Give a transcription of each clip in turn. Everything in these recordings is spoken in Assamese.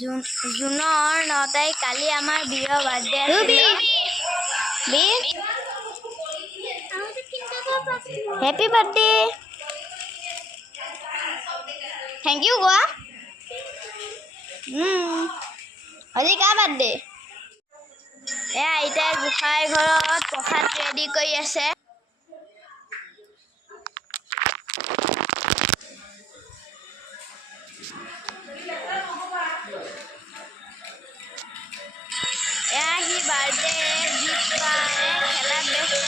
জুনৰ 9 তাৰিখ কালি আমাৰ বিৰৰ বাৰ্থডে আছিল। Happy birthday. থেংক ইউ কোৱা। আজি কাৰ বাৰ্থডে? এয়া আইতাই গোসাঁই ঘৰত প্ৰসাদ ৰেডি কৰি আছে। এয়া সি বাৰ্থডে গিফ্ট পায় খেলাত ব্যস্ত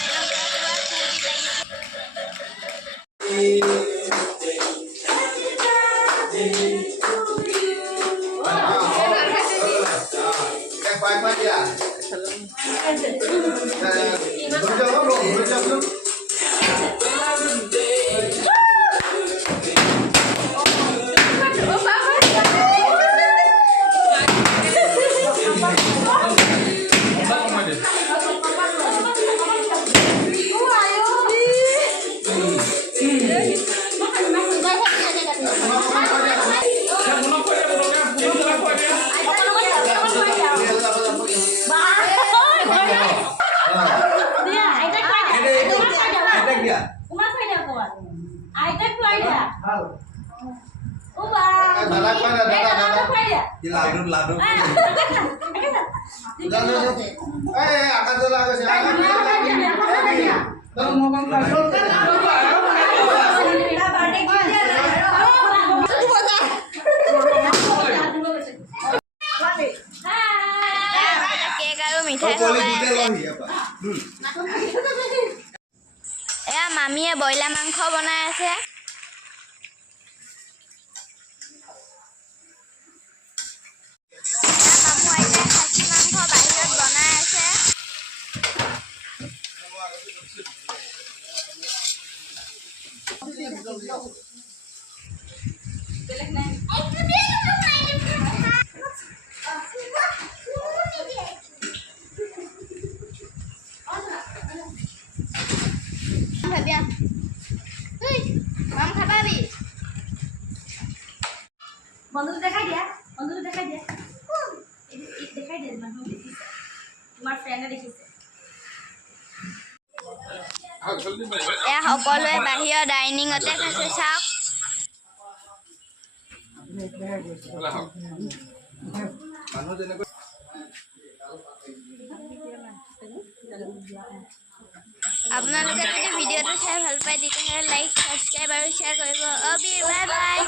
এয়া মামীয়ে ব্ৰইলাৰ মাংস বনাই আছে। মামু আইতাই খাচী মাংস বাহিৰত বনাই আছে। বন্ধুটো দেখাই দিয়া, বন্ধুটো দেখাই দিয়া, দেখাই দিয়া, মানুহ দেখিছে, তোমাৰ ফ্ৰেণ্ডে দেখিছে। এয়া সকলোৱে বাহিৰৰ ডাইনিঙতে খাইছে। চাওক আপোনালোকে যদি ভিডিঅ'টো চাই ভাল পায় তেতিয়াহ'লে লাইক, ছাবস্ক্ৰাইব আৰু শ্বেয়াৰ কৰিব। Bye bye.